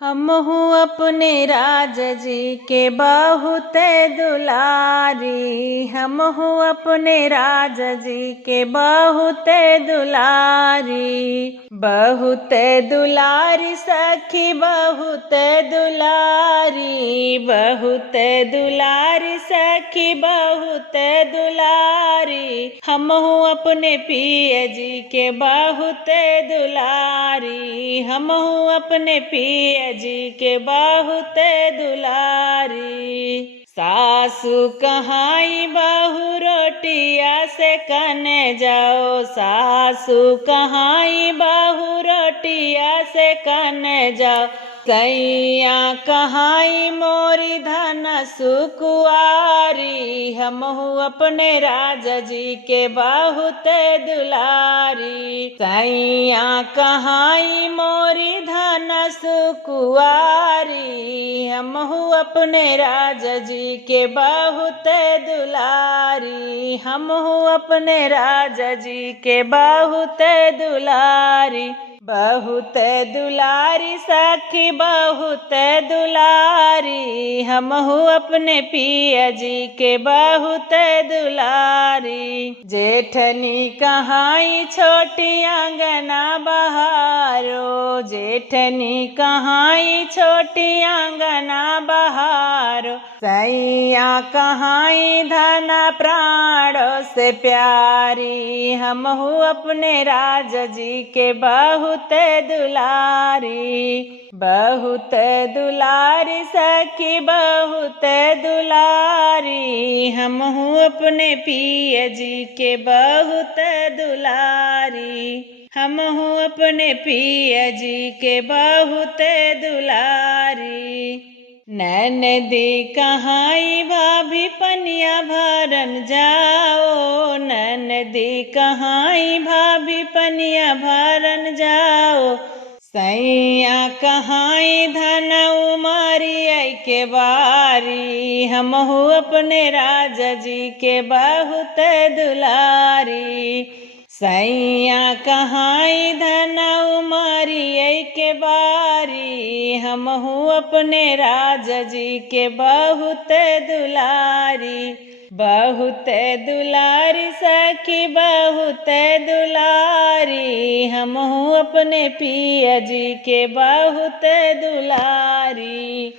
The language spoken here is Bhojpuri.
हमहू अपने राजा जी के बहुत दुलारी, हमहू अपने राजा जी के बहुत दुलारी। बहुत दुलारी सखी बहुत दुलारी, बहुत दुलारी सखी बहुत दुलारी। हमहू अपने पिया जी के बहुत दुलारी, हमहू अपने पिया जी के बहुत दुलारी। सासू कहाई बहू रोटिया से कने जाओ, सासू कहाई बहू रोटिया से कने जाओ। सैया कहाई मोरी धन सुकुआरी, हमहू अपने राजा जी के बहुत दुलारी। सैया कहाई मोरी धन सुकुआरी, हमहू अपने राजा जी के बहुत दुलारी, हमहू अपने राजा जी के बहुत दुलारी। बहुत दुलारी सखी बहुत दुलारी, हमहू अपने पिया जी के बहुत दुलारी। जेठनी कहाई छोटी आंगना बहारो, जेठनी कहाई छोटी आंगना बहारो। सैया कहाई धन प्राणों से प्यारी, हमहू अपने राजा जी के बहुत दुलारी। बहुत दुलारी सखी बहुत दुलारी, हमहू अपने पिया जी के बहुत दुलारी, हमहू अपने पिया जी के बहुत दुलारी। ननदी कहाई भाभी पनिया भरन जाओ, ननदी कहाई भाभी पनिया भरन जाओ। सैया कहाई धन उमरिया के बारी, हमहू अपने राजा जी के बहुत दुलारी। सैया कहाई धन उमरिया के बारी, हमहू अपने राजा जी के बहुत दुलारी। बहुत दुलारी सखी बहुत दुलारी, हमहू अपने पिया जी के बहुत दुलारी।